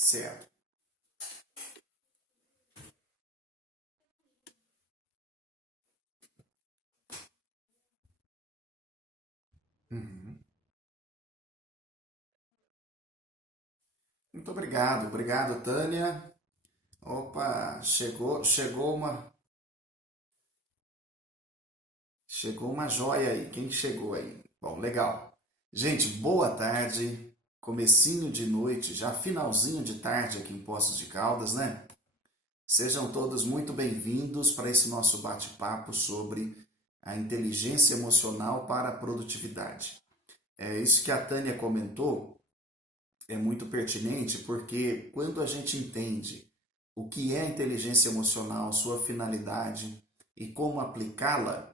Certo. Uhum. Muito obrigado, obrigado, Tânia. Opa, chegou uma joia aí. Quem chegou aí? Bom, legal. Gente, boa tarde. Comecinho de noite, já finalzinho de tarde aqui em Poços de Caldas, né? Sejam todos muito bem-vindos para esse nosso bate-papo sobre a inteligência emocional para a produtividade. É isso que a Tânia comentou, é muito pertinente porque quando a gente entende o que é inteligência emocional, sua finalidade e como aplicá-la,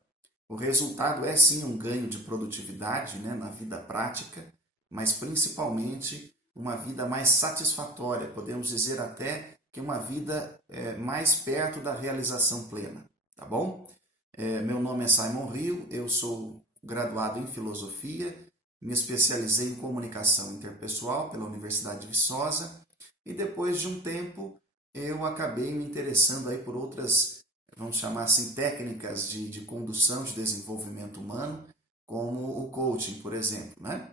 o resultado é sim um ganho de produtividade, né, na vida prática, mas principalmente uma vida mais satisfatória, podemos dizer até que uma vida mais perto da realização plena, tá bom? Meu nome é Simon Rio, eu sou graduado em filosofia, me especializei em comunicação interpessoal pela Universidade de Viçosa e depois de um tempo eu acabei me interessando aí por outras, vamos chamar assim, técnicas de condução de desenvolvimento humano, como o coaching, por exemplo, né?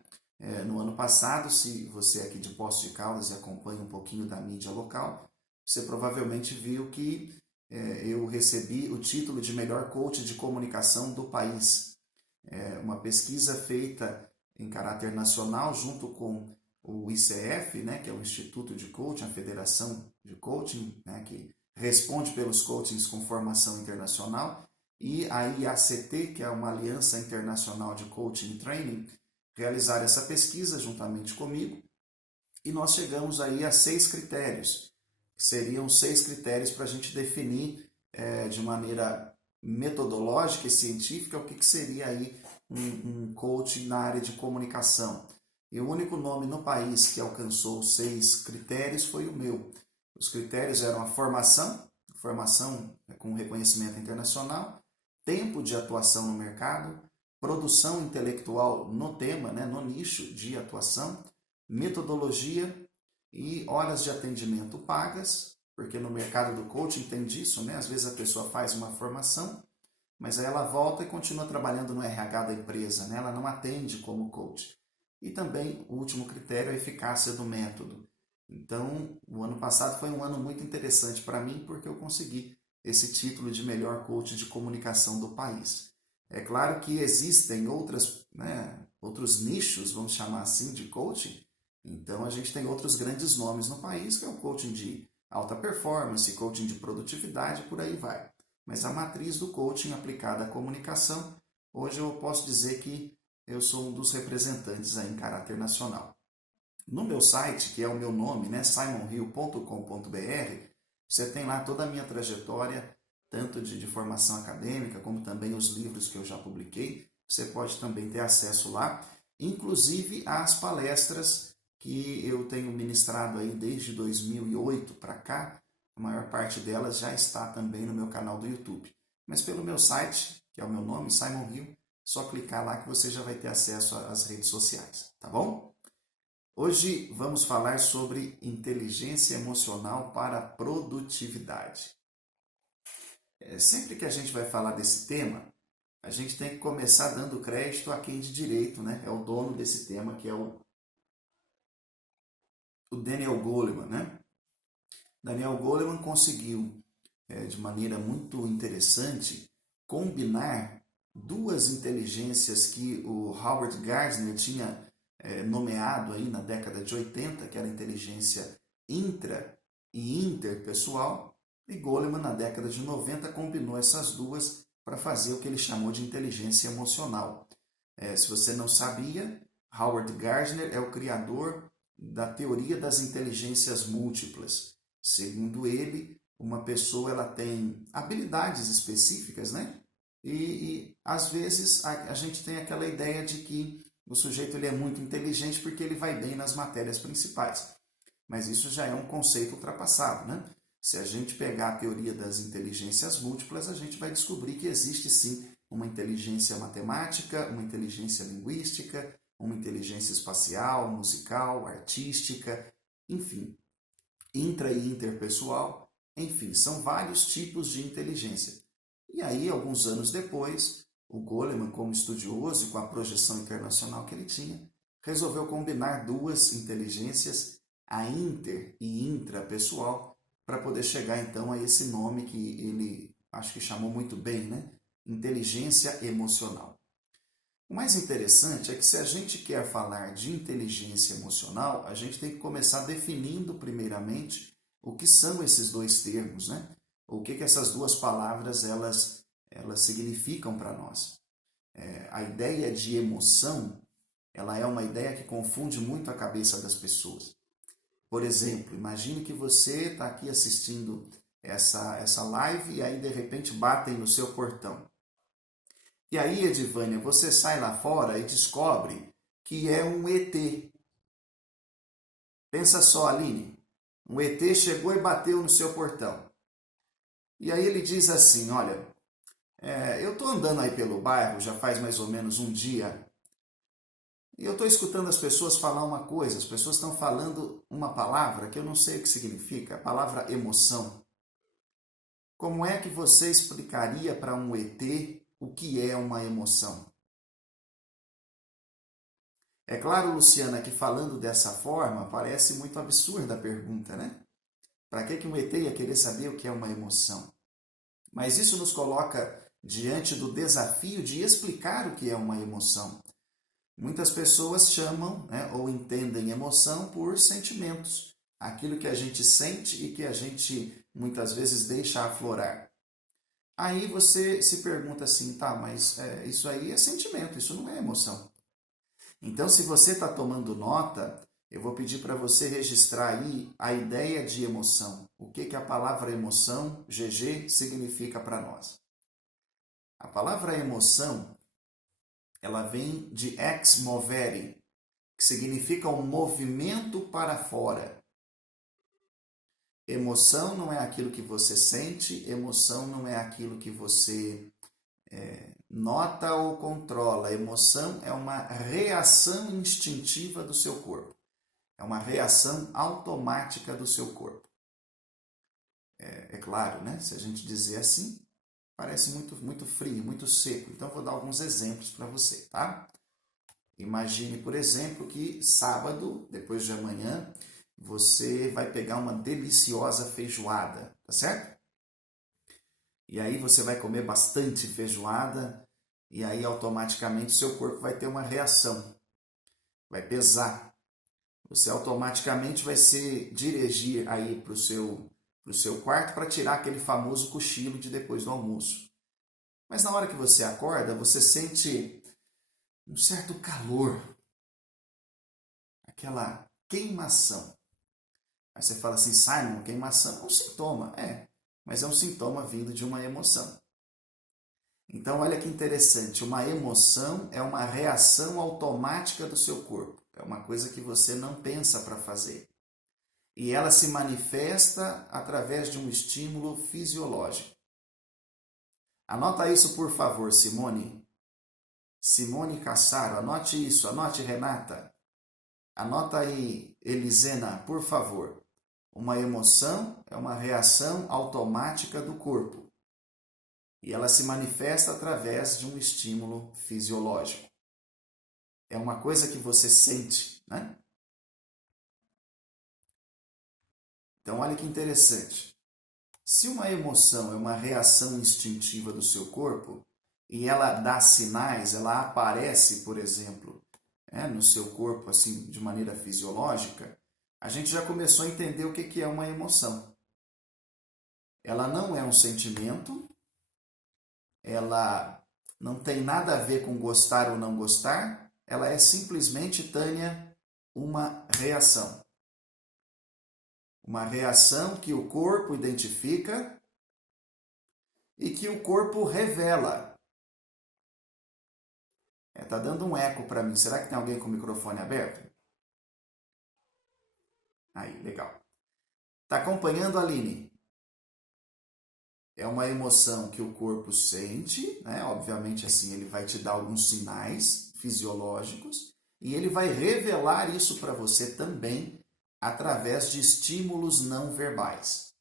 No ano passado, se você é aqui de Poços de Caldas e acompanha um pouquinho da mídia local, você provavelmente viu que eu recebi o título de melhor coach de comunicação do país. Uma pesquisa feita em caráter nacional junto com o ICF, né, que é o Instituto de Coaching, a Federação de Coaching, né, que responde pelos coachings com formação internacional, e a IACT, que é uma Aliança Internacional de Coaching e Training, realizaram essa pesquisa juntamente comigo, e nós chegamos aí a 6 critérios, que seriam 6 critérios para a gente definir de maneira metodológica e científica o que seria aí um coaching na área de comunicação. E o único nome no país que alcançou os 6 critérios foi o meu. Os critérios eram a formação com reconhecimento internacional, tempo de atuação no mercado, produção intelectual no tema, né, no nicho de atuação, metodologia e horas de atendimento pagas, porque no mercado do coaching tem disso, né? Às vezes a pessoa faz uma formação, mas aí ela volta e continua trabalhando no RH da empresa, né? Ela não atende como coach. E também o último critério é a eficácia do método. Então, o ano passado foi um ano muito interessante para mim porque eu consegui esse título de melhor coach de comunicação do país. É claro que existem outros nichos, vamos chamar assim, de coaching. Então, a gente tem outros grandes nomes no país, que é o coaching de alta performance, coaching de produtividade, por aí vai. Mas a matriz do coaching aplicada à comunicação, hoje eu posso dizer que eu sou um dos representantes aí em caráter nacional. No meu site, que é o meu nome, né, simonhill.com.br, você tem lá toda a minha trajetória, tanto de formação acadêmica, como também os livros que eu já publiquei. Você pode também ter acesso lá, inclusive às palestras que eu tenho ministrado aí desde 2008 para cá. A maior parte delas já está também no meu canal do YouTube. Mas pelo meu site, que é o meu nome, Simon Hill, só clicar lá que você já vai ter acesso às redes sociais, tá bom? Hoje vamos falar sobre inteligência emocional para a produtividade. Sempre que a gente vai falar desse tema, a gente tem que começar dando crédito a quem de direito, né? É o dono desse tema, que é o Daniel Goleman, né? Daniel Goleman conseguiu, de maneira muito interessante, combinar duas inteligências que o Howard Gardner tinha nomeado aí na década de 80, que era a inteligência intra e interpessoal, e Goleman na década de 90 combinou essas duas para fazer o que ele chamou de inteligência emocional. Se você não sabia, Howard Gardner é o criador da teoria das inteligências múltiplas. Segundo ele, uma pessoa ela tem habilidades específicas, né? E às vezes a gente tem aquela ideia de que o sujeito ele é muito inteligente porque ele vai bem nas matérias principais. Mas isso já é um conceito ultrapassado, né? Se a gente pegar a teoria das inteligências múltiplas, a gente vai descobrir que existe sim uma inteligência matemática, uma inteligência linguística, uma inteligência espacial, musical, artística, enfim. intra e interpessoal, enfim, são vários tipos de inteligência. E aí, alguns anos depois, o Goleman, como estudioso e com a projeção internacional que ele tinha, resolveu combinar duas inteligências, a inter e intrapessoal, para poder chegar então a esse nome que ele acho que chamou muito bem, né? Inteligência emocional. O mais interessante é que se a gente quer falar de inteligência emocional, a gente tem que começar definindo primeiramente o que são esses dois termos, né? O que essas duas palavras elas significam para nós. A ideia de emoção, ela é uma ideia que confunde muito a cabeça das pessoas. Por exemplo, imagine que você está aqui assistindo essa live e aí de repente batem no seu portão. E aí, Edivânia, você sai lá fora e descobre que é um ET. Pensa só, Aline, um ET chegou e bateu no seu portão. E aí ele diz assim, olha, eu estou andando aí pelo bairro já faz mais ou menos um dia e eu estou escutando as pessoas falar uma coisa, as pessoas estão falando uma palavra que eu não sei o que significa, a palavra emoção. Como é que você explicaria para um ET o que é uma emoção? É claro, Luciana, que falando dessa forma parece muito absurda a pergunta, né? Para que um ET ia querer saber o que é uma emoção? Mas isso nos coloca diante do desafio de explicar o que é uma emoção. Muitas pessoas chamam, né, ou entendem emoção por sentimentos, aquilo que a gente sente e que a gente muitas vezes deixa aflorar. Aí você se pergunta assim, tá, mas isso aí é sentimento, isso não é emoção. Então, se você está tomando nota, eu vou pedir para você registrar aí a ideia de emoção. O que a palavra emoção, GG, significa para nós? A palavra emoção, ela vem de ex movere, que significa um movimento para fora. Emoção não é aquilo que você sente, emoção não é aquilo que você nota ou controla. Emoção é uma reação instintiva do seu corpo. É uma reação automática do seu corpo. É claro, né? Se a gente dizer assim, parece muito frio, muito seco. Então, vou dar alguns exemplos para você, tá? Imagine, por exemplo, que sábado, depois de amanhã, você vai pegar uma deliciosa feijoada, tá certo? E aí você vai comer bastante feijoada e aí automaticamente seu corpo vai ter uma reação, vai pesar. Você automaticamente vai se dirigir aí para o seu quarto para tirar aquele famoso cochilo de depois do almoço. Mas na hora que você acorda, você sente um certo calor, aquela queimação. Aí você fala assim, Simon, queimação é um sintoma. Mas é um sintoma vindo de uma emoção. Então, olha que interessante, uma emoção é uma reação automática do seu corpo. É uma coisa que você não pensa para fazer. E ela se manifesta através de um estímulo fisiológico. Anota isso, por favor, Simone. Simone Cassaro, anote isso. Anote, Renata. Anota aí, Elisena, por favor. Uma emoção é uma reação automática do corpo. E ela se manifesta através de um estímulo fisiológico. É uma coisa que você sente, né? Então, olha que interessante. Se uma emoção é uma reação instintiva do seu corpo e ela dá sinais, ela aparece, por exemplo, no seu corpo assim de maneira fisiológica, a gente já começou a entender o que é uma emoção. Ela não é um sentimento, ela não tem nada a ver com gostar ou não gostar, ela é simplesmente, Tânia, uma reação. Uma reação que o corpo identifica e que o corpo revela. Tá dando um eco para mim. Será que tem alguém com o microfone aberto? Aí, legal. Tá acompanhando, Aline? É uma emoção que o corpo sente, né? Obviamente, assim, ele vai te dar alguns sinais fisiológicos e ele vai revelar isso para você também através de estímulos não verbais.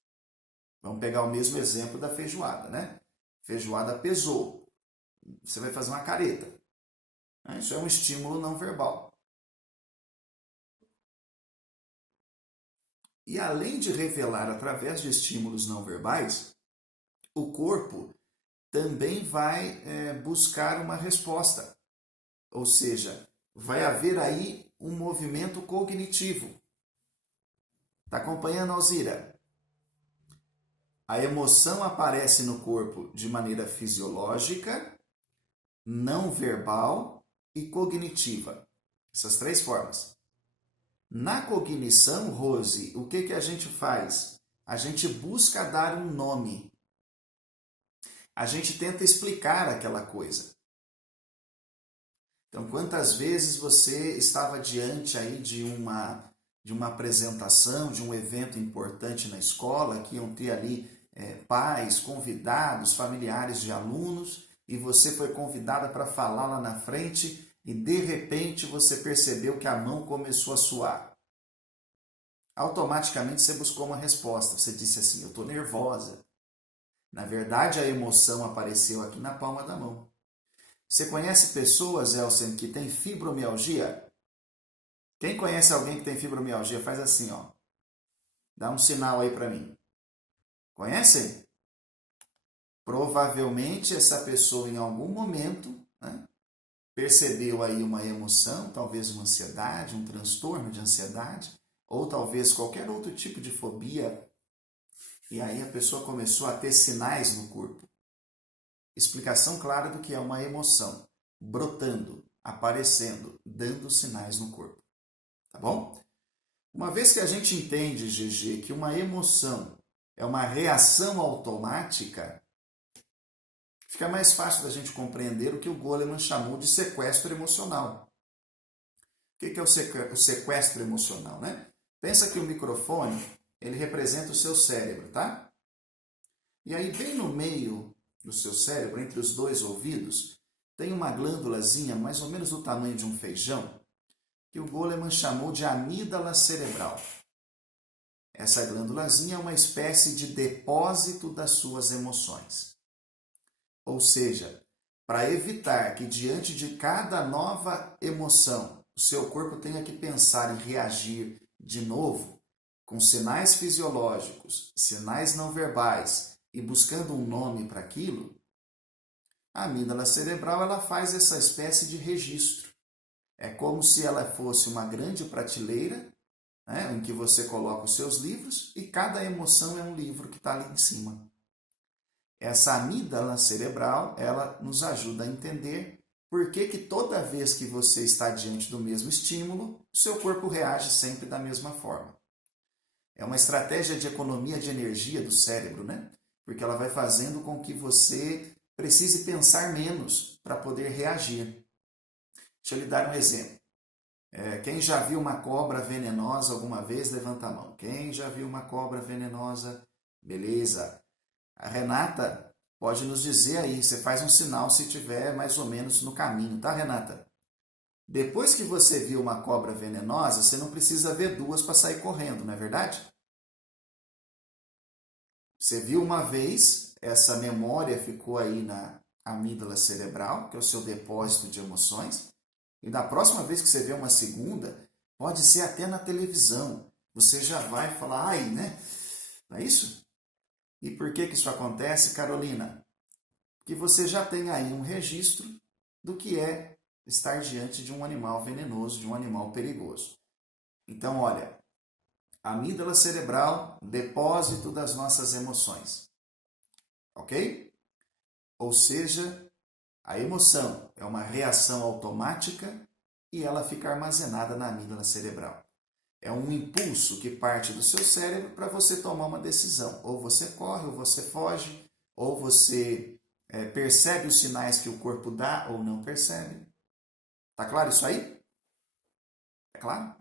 Vamos pegar o mesmo exemplo da feijoada, né? Feijoada pesou. Você vai fazer uma careta. Isso é um estímulo não verbal. E além de revelar através de estímulos não verbais, o corpo também vai buscar uma resposta. Ou seja, vai haver aí um movimento cognitivo. Está acompanhando, Alzira? A emoção aparece no corpo de maneira fisiológica, não verbal e cognitiva. Essas três formas. Na cognição, Rose, o que a gente faz? A gente busca dar um nome. A gente tenta explicar aquela coisa. Então, quantas vezes você estava diante aí de uma apresentação, de um evento importante na escola, que iam ter ali pais, convidados, familiares de alunos, e você foi convidada para falar lá na frente e de repente você percebeu que a mão começou a suar. Automaticamente você buscou uma resposta. Você disse assim, eu estou nervosa. Na verdade, a emoção apareceu aqui na palma da mão. Você conhece pessoas, Elsen, que têm fibromialgia? Quem conhece alguém que tem fibromialgia, faz assim, ó. Dá um sinal aí para mim. Conhece? Provavelmente essa pessoa em algum momento, né, percebeu aí uma emoção, talvez uma ansiedade, um transtorno de ansiedade, ou talvez qualquer outro tipo de fobia. E aí a pessoa começou a ter sinais no corpo. Explicação clara do que é uma emoção, brotando, aparecendo, dando sinais no corpo. Tá bom? Uma vez que a gente entende, GG, que uma emoção é uma reação automática, fica mais fácil da gente compreender o que o Goleman chamou de sequestro emocional. O que é o sequestro emocional, né? Pensa que o microfone, ele representa o seu cérebro, tá? E aí, bem no meio do seu cérebro, entre os dois ouvidos, tem uma glândulazinha mais ou menos do tamanho de um feijão, que o Goleman chamou de amígdala cerebral. Essa glândulazinha é uma espécie de depósito das suas emoções. Ou seja, para evitar que diante de cada nova emoção o seu corpo tenha que pensar em reagir de novo, com sinais fisiológicos, sinais não verbais e buscando um nome para aquilo, a amígdala cerebral ela faz essa espécie de registro. É como se ela fosse uma grande prateleira, né, em que você coloca os seus livros e cada emoção é um livro que está ali em cima. Essa amígdala cerebral, ela nos ajuda a entender por que toda vez que você está diante do mesmo estímulo, o seu corpo reage sempre da mesma forma. É uma estratégia de economia de energia do cérebro, né? Porque ela vai fazendo com que você precise pensar menos para poder reagir. Deixa eu lhe dar um exemplo. Quem já viu uma cobra venenosa alguma vez, levanta a mão. Quem já viu uma cobra venenosa? Beleza. A Renata pode nos dizer aí, você faz um sinal se estiver mais ou menos no caminho, tá, Renata? Depois que você viu uma cobra venenosa, você não precisa ver duas para sair correndo, não é verdade? Você viu uma vez, essa memória ficou aí na amígdala cerebral, que é o seu depósito de emoções, e da próxima vez que você vê uma segunda, pode ser até na televisão, você já vai falar, ai, né? Não é isso? E por que isso acontece, Carolina? Porque você já tem aí um registro do que é estar diante de um animal venenoso, de um animal perigoso. Então, olha, amígdala cerebral, depósito das nossas emoções. Ok? Ou seja, a emoção é uma reação automática e ela fica armazenada na amígdala cerebral. É um impulso que parte do seu cérebro para você tomar uma decisão. Ou você corre, ou você foge, ou você percebe os sinais que o corpo dá ou não percebe. Tá claro isso aí? É claro?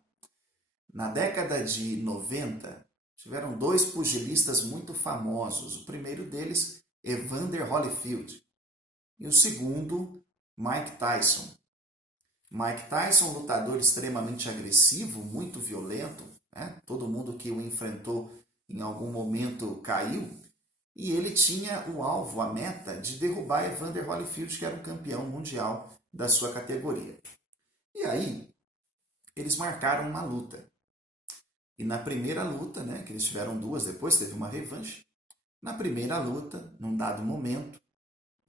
Na década de 90, tiveram dois pugilistas muito famosos. O primeiro deles, Evander Holyfield. E o segundo, Mike Tyson. Mike Tyson, lutador extremamente agressivo, muito violento, né? Todo mundo que o enfrentou em algum momento caiu, e ele tinha o alvo, a meta, de derrubar Evander Holyfield, que era um campeão mundial da sua categoria. E aí, eles marcaram uma luta. E na primeira luta, né, que eles tiveram duas, depois teve uma revanche, na primeira luta, num dado momento,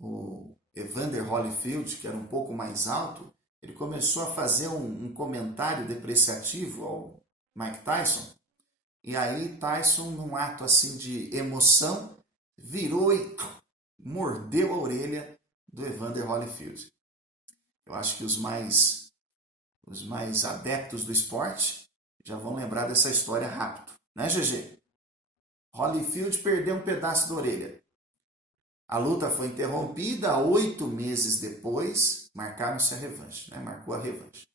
o Evander Holyfield, que era um pouco mais alto, ele começou a fazer um comentário depreciativo ao Mike Tyson. E aí Tyson, num ato assim de emoção, virou e mordeu a orelha do Evander Holyfield. Eu acho que os mais adeptos do esporte já vão lembrar dessa história rápido, né, GG? Holyfield perdeu um pedaço da orelha. A luta foi interrompida, 8 meses depois, marcaram-se a revanche, né? Marcou a revanche.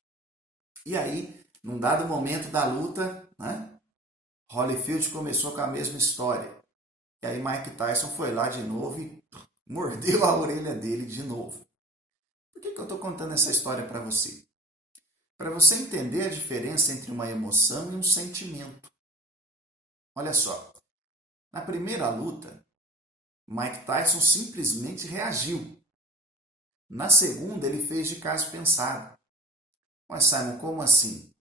E aí, num dado momento da luta, né? Holyfield começou com a mesma história. E aí Mike Tyson foi lá de novo e mordeu a orelha dele de novo. Por que eu estou contando essa história para você? Para você entender a diferença entre uma emoção e um sentimento. Olha só, na primeira luta, Mike Tyson simplesmente reagiu. Na segunda, ele fez de caso pensado. Mas Simon, como assim?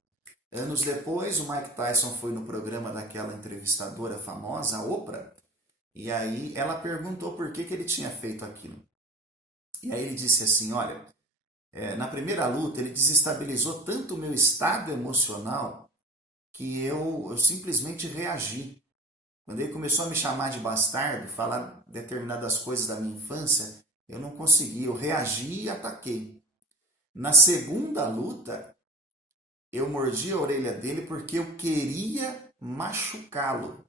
Anos depois, o Mike Tyson foi no programa daquela entrevistadora famosa, a Oprah, e aí ela perguntou por que ele tinha feito aquilo. E aí ele disse assim, olha, na primeira luta ele desestabilizou tanto o meu estado emocional que eu simplesmente reagi. Quando ele começou a me chamar de bastardo, falar determinadas coisas da minha infância, eu não consegui, eu reagi e ataquei. Na segunda luta, eu mordi a orelha dele porque eu queria machucá-lo.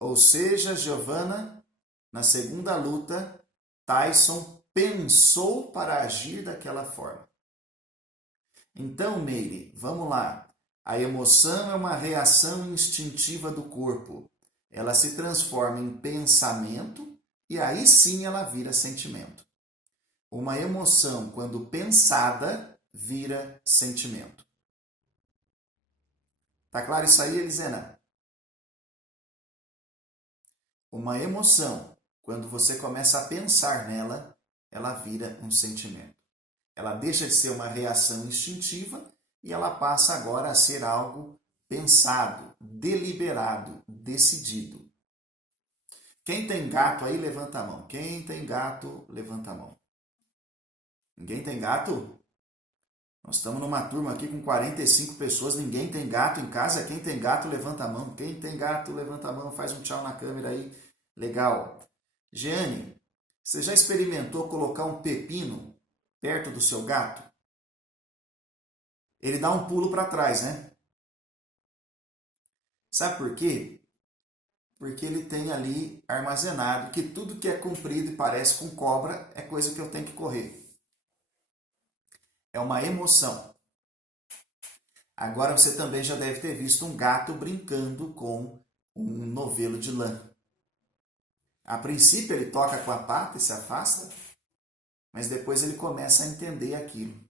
Ou seja, Giovana, na segunda luta, Tyson pensou para agir daquela forma. Então, Meire, vamos lá. A emoção é uma reação instintiva do corpo. Ela se transforma em pensamento e aí sim ela vira sentimento. Uma emoção, quando pensada, vira sentimento. Tá claro isso aí, Elisena? Uma emoção, quando você começa a pensar nela, ela vira um sentimento. Ela deixa de ser uma reação instintiva e ela passa agora a ser algo pensado, deliberado, decidido. Quem tem gato aí, levanta a mão. Quem tem gato, levanta a mão. Ninguém tem gato? Nós estamos numa turma aqui com 45 pessoas, ninguém tem gato em casa. Quem tem gato, levanta a mão. Quem tem gato, levanta a mão, faz um tchau na câmera aí. Legal. Jeane, você já experimentou colocar um pepino perto do seu gato? Ele dá um pulo para trás, né? Sabe por quê? Porque ele tem ali armazenado que tudo que é comprido e parece com cobra é coisa que eu tenho que correr. É uma emoção. Agora você também já deve ter visto um gato brincando com um novelo de lã. A princípio ele toca com a pata e se afasta, mas depois ele começa a entender aquilo.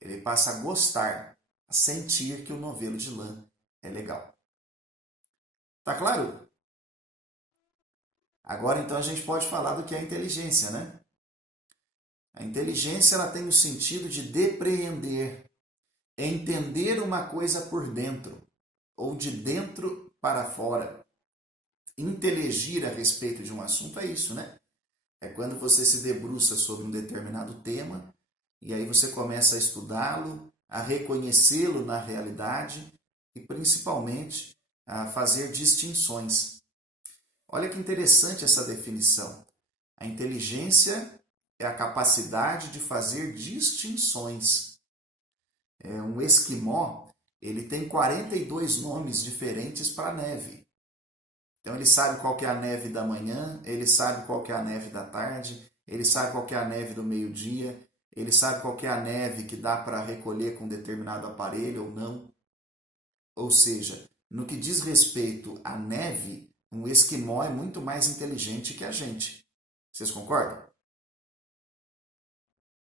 Ele passa a gostar, a sentir que o novelo de lã é legal. Tá claro? Agora então a gente pode falar do que é a inteligência, né? A inteligência ela tem o sentido de depreender, entender uma coisa por dentro, ou de dentro para fora. Inteligir a respeito de um assunto é isso, né? É quando você se debruça sobre um determinado tema e aí você começa a estudá-lo, a reconhecê-lo na realidade e principalmente a fazer distinções. Olha que interessante essa definição. A inteligência é a capacidade de fazer distinções. Um esquimó, ele tem 42 nomes diferentes para a neve. Então ele sabe qual que é a neve da manhã, ele sabe qual que é a neve da tarde, ele sabe qual que é a neve do meio-dia, ele sabe qual que é a neve que dá para recolher com determinado aparelho ou não. Ou seja, no que diz respeito à neve, um esquimó é muito mais inteligente que a gente. Vocês concordam?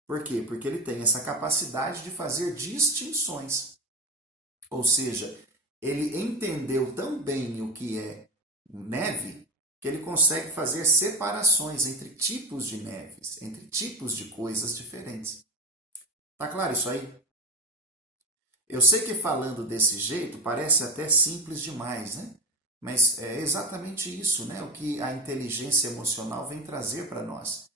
Por quê? Porque ele tem essa capacidade de fazer distinções. Ou seja, ele entendeu tão bem o que é neve que ele consegue fazer separações entre tipos de neves, entre tipos de coisas diferentes. Tá claro isso aí? Eu sei que falando desse jeito parece até simples demais, né? Mas é exatamente isso, né? O que a inteligência emocional vem trazer para nós.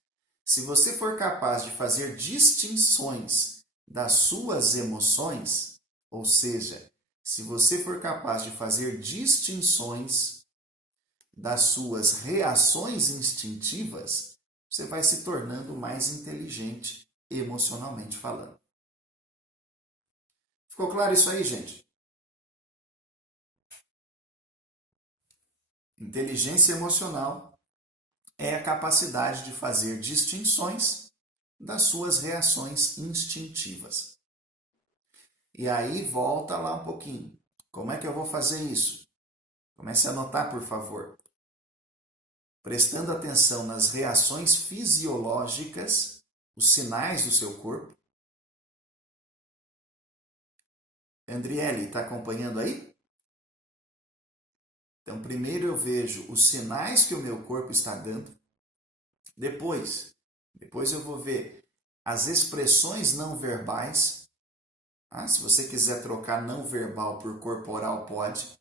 Se você for capaz de fazer distinções das suas emoções, ou seja, se você for capaz de fazer distinções das suas reações instintivas, você vai se tornando mais inteligente emocionalmente falando. Ficou claro isso aí, gente? Inteligência emocional é a capacidade de fazer distinções das suas reações instintivas. E aí volta lá um pouquinho. Como é que eu vou fazer isso? Comece a anotar, por favor. Prestando atenção nas reações fisiológicas, os sinais do seu corpo. Andriele, está acompanhando aí? Então, primeiro eu vejo os sinais que o meu corpo está dando. Depois eu vou ver as expressões não verbais. Se você quiser trocar não verbal por corporal, pode.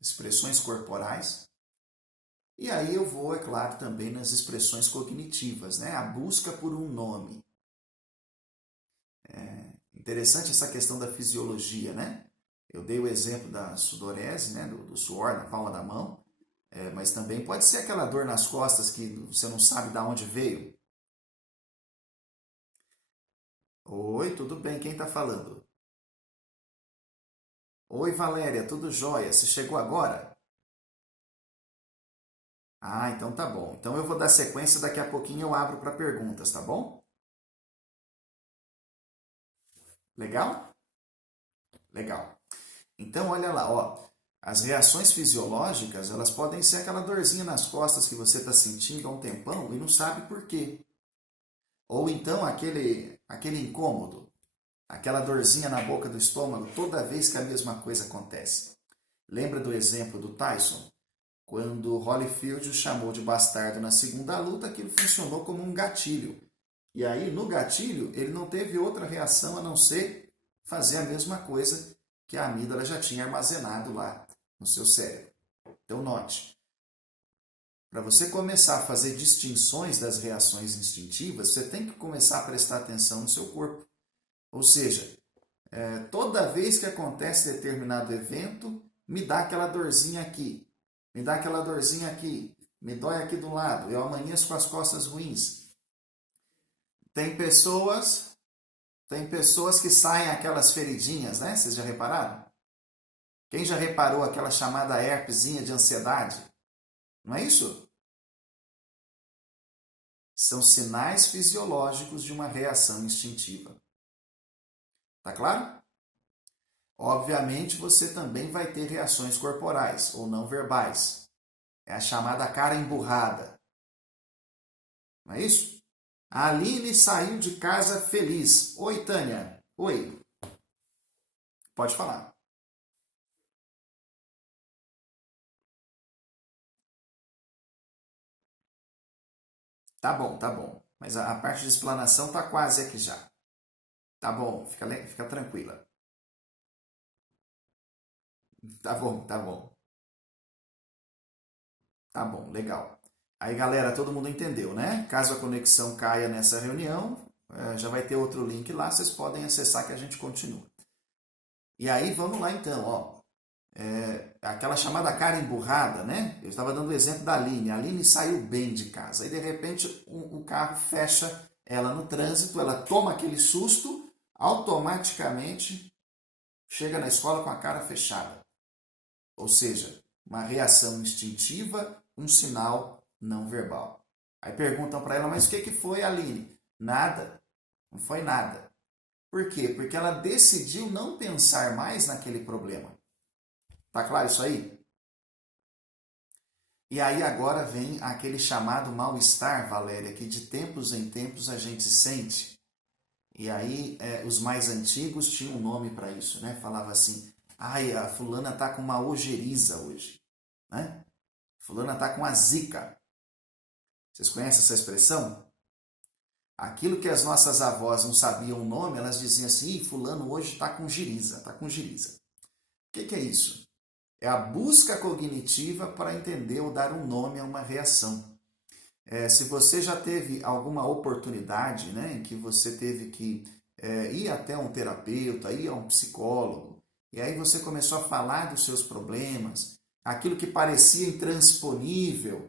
Expressões corporais. E aí eu vou, é claro, também nas expressões cognitivas, né? A busca por um nome. Interessante essa questão da fisiologia, né? Eu dei o exemplo da sudorese, né? Do suor na palma da mão, mas também pode ser aquela dor nas costas que você não sabe de onde veio. Oi, tudo bem? Quem está falando? Oi, Valéria, tudo jóia? Você chegou agora? Então tá bom. Então eu vou dar sequência, daqui a pouquinho eu abro para perguntas, tá bom? Legal? Legal. Então olha lá, ó. As reações fisiológicas, elas podem ser aquela dorzinha nas costas que você está sentindo há um tempão e não sabe por quê. Ou então aquele incômodo, aquela dorzinha na boca do estômago toda vez que a mesma coisa acontece. Lembra do exemplo do Tyson? Quando Holyfield o chamou de bastardo na segunda luta, aquilo funcionou como um gatilho. E aí, no gatilho, ele não teve outra reação a não ser fazer a mesma coisa que a amígdala já tinha armazenado lá no seu cérebro. Então, note, para você começar a fazer distinções das reações instintivas, você tem que começar a prestar atenção no seu corpo. Ou seja, toda vez que acontece determinado evento, me dá aquela dorzinha aqui, me dá aquela dorzinha aqui, me dói aqui do lado, eu amanheço com as costas ruins. Tem pessoas que saem aquelas feridinhas, né? Vocês já repararam? Quem já reparou aquela chamada herpesinha de ansiedade? Não é isso? São sinais fisiológicos de uma reação instintiva. Tá claro? Obviamente, você também vai ter reações corporais ou não verbais. É a chamada cara emburrada. Não é isso? A Aline saiu de casa feliz. Oi, Tânia. Oi. Pode falar. Tá bom, tá bom. Mas a parte de explanação tá quase aqui já. Tá bom, fica tranquila. Tá bom, tá bom. Tá bom, legal. Aí, galera, todo mundo entendeu, né? Caso a conexão caia nessa reunião, já vai ter outro link lá, vocês podem acessar que a gente continua. E aí, vamos lá então, ó. Aquela chamada cara emburrada, né? Eu estava dando o exemplo da Aline. A Aline saiu bem de casa. Aí, de repente, o carro fecha ela no trânsito, ela toma aquele susto, automaticamente chega na escola com a cara fechada. Ou seja, uma reação instintiva, um sinal não verbal. Aí perguntam para ela, mas o que foi, Aline? Nada, não foi nada. Por quê? Porque ela decidiu não pensar mais naquele problema. Tá claro isso aí? E aí agora vem aquele chamado mal-estar, Valéria, que de tempos em tempos a gente sente. E aí os mais antigos tinham um nome para isso, né? Falava assim, ai, a fulana tá com uma ojeriza hoje, né? Fulana tá com a zika. Vocês conhecem essa expressão? Aquilo que as nossas avós não sabiam o nome, elas diziam assim, ih, fulano hoje tá com giriza, tá com giriza. O que é isso? É a busca cognitiva para entender ou dar um nome a uma reação. Se você já teve alguma oportunidade, né, em que você teve que ir até um terapeuta, ir a um psicólogo, e aí você começou a falar dos seus problemas, aquilo que parecia intransponível,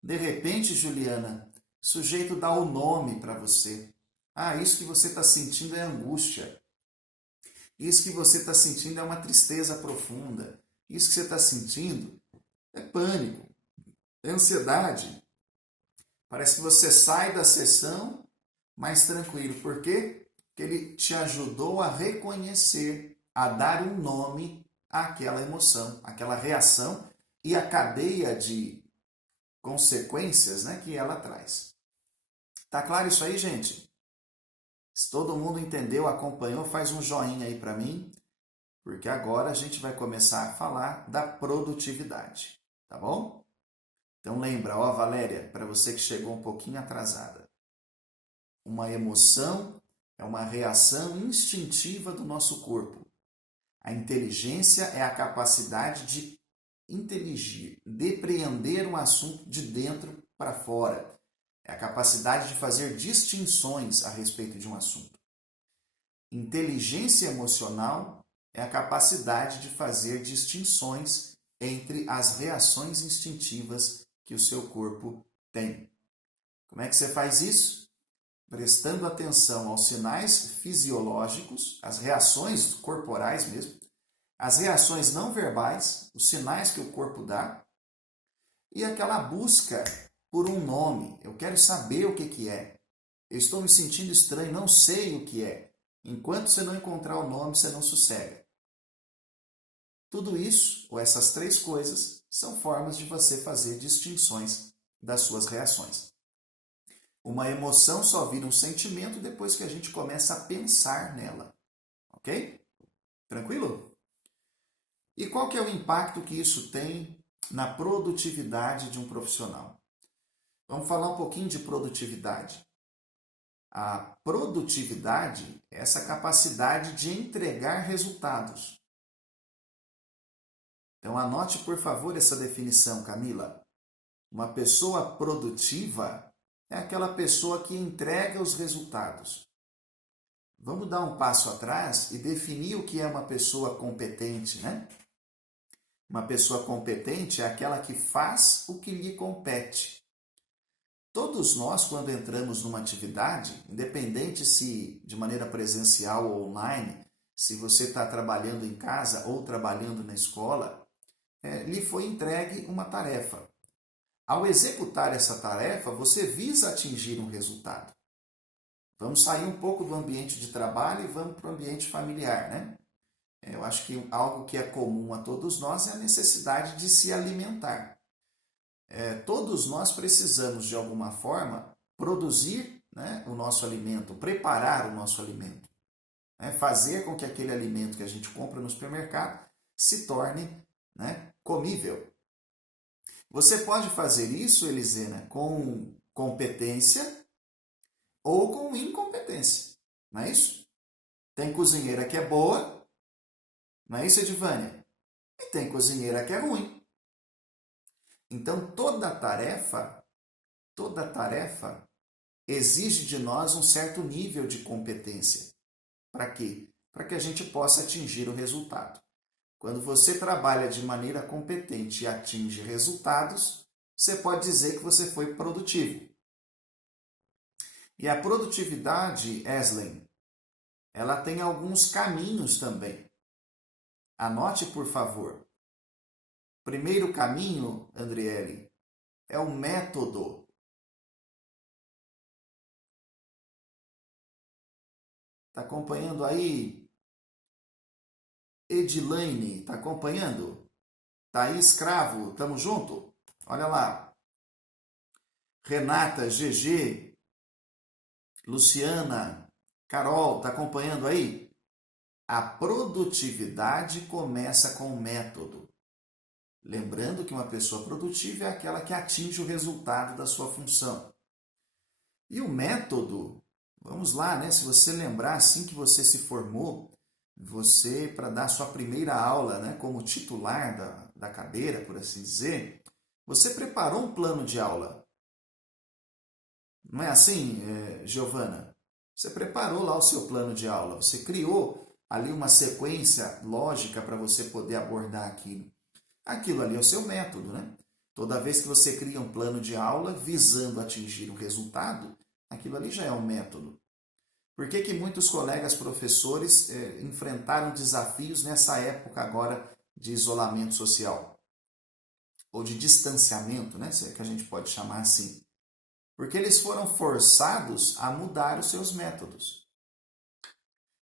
de repente, Juliana, o sujeito dá o nome para você. Ah, isso que você está sentindo é angústia. Isso que você está sentindo é uma tristeza profunda. Isso que você está sentindo é pânico, é ansiedade. Parece que você sai da sessão mais tranquilo. Por quê? Porque ele te ajudou a reconhecer, a dar um nome àquela emoção, àquela reação e a cadeia de consequências, né, que ela traz. Tá claro isso aí, gente? Se todo mundo entendeu, acompanhou, faz um joinha aí para mim, porque agora a gente vai começar a falar da produtividade, tá bom? Então lembra, ó, Valéria, para você que chegou um pouquinho atrasada. Uma emoção é uma reação instintiva do nosso corpo. A inteligência é a capacidade de inteligir, depreender um assunto de dentro para fora. É a capacidade de fazer distinções a respeito de um assunto. Inteligência emocional é a capacidade de fazer distinções entre as reações instintivas que o seu corpo tem. Como é que você faz isso? Prestando atenção aos sinais fisiológicos, as reações corporais mesmo, as reações não verbais, os sinais que o corpo dá, e aquela busca por um nome. Eu quero saber o que é. Eu estou me sentindo estranho, não sei o que é. Enquanto você não encontrar o nome, você não sossega. Tudo isso, ou essas três coisas, são formas de você fazer distinções das suas reações. Uma emoção só vira um sentimento depois que a gente começa a pensar nela. Ok? Tranquilo? E qual que é o impacto que isso tem na produtividade de um profissional? Vamos falar um pouquinho de produtividade. A produtividade é essa capacidade de entregar resultados. Então anote, por favor, essa definição, Camila. Uma pessoa produtiva é aquela pessoa que entrega os resultados. Vamos dar um passo atrás e definir o que é uma pessoa competente, né? Uma pessoa competente é aquela que faz o que lhe compete. Todos nós, quando entramos numa atividade, independente se de maneira presencial ou online, se você está trabalhando em casa ou trabalhando na escola, lhe foi entregue uma tarefa. Ao executar essa tarefa, você visa atingir um resultado. Vamos sair um pouco do ambiente de trabalho e vamos para o ambiente familiar, né? Eu acho que algo que é comum a todos nós é a necessidade de se alimentar. Todos nós precisamos, de alguma forma, produzir, né, o nosso alimento, preparar o nosso alimento. Né, fazer com que aquele alimento que a gente compra no supermercado se torne, né, comível. Você pode fazer isso, Elisena, com competência ou com incompetência. Não é isso? Tem cozinheira que é boa, não é isso, Edivânia? E tem cozinheira que é ruim. Então, toda tarefa exige de nós um certo nível de competência. Para quê? Para que a gente possa atingir o resultado. Quando você trabalha de maneira competente e atinge resultados, você pode dizer que você foi produtivo. E a produtividade, Eslen, ela tem alguns caminhos também. Anote, por favor. Primeiro caminho, Andriele, é o método. Está acompanhando aí? Edilaine, está acompanhando? Thaís Cravo, tamo junto? Olha lá. Renata, GG, Luciana, Carol, está acompanhando aí? A produtividade começa com o método. Lembrando que uma pessoa produtiva é aquela que atinge o resultado da sua função. E o método, vamos lá, né? Se você lembrar, assim que você se formou, você, para dar sua primeira aula, né, como titular da cadeira, por assim dizer, você preparou um plano de aula. Não é assim, Giovana? Você preparou lá o seu plano de aula, você criou ali uma sequência lógica para você poder abordar aquilo. Aquilo ali é o seu método, né? Toda vez que você cria um plano de aula visando atingir um resultado, aquilo ali já é um método. Por que que muitos colegas professores enfrentaram desafios nessa época agora de isolamento social? Ou de distanciamento, né? Se é que a gente pode chamar assim. Porque eles foram forçados a mudar os seus métodos.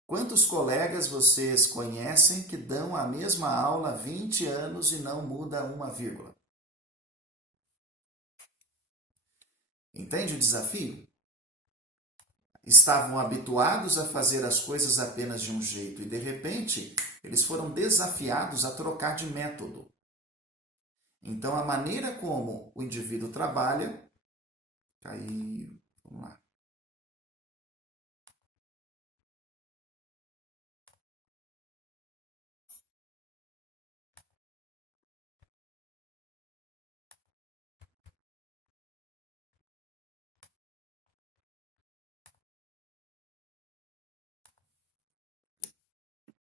Quantos colegas vocês conhecem que dão a mesma aula há 20 anos e não muda uma vírgula? Entende o desafio? Estavam habituados a fazer as coisas apenas de um jeito e, de repente, eles foram desafiados a trocar de método. Então, a maneira como o indivíduo trabalha, aí, vamos lá.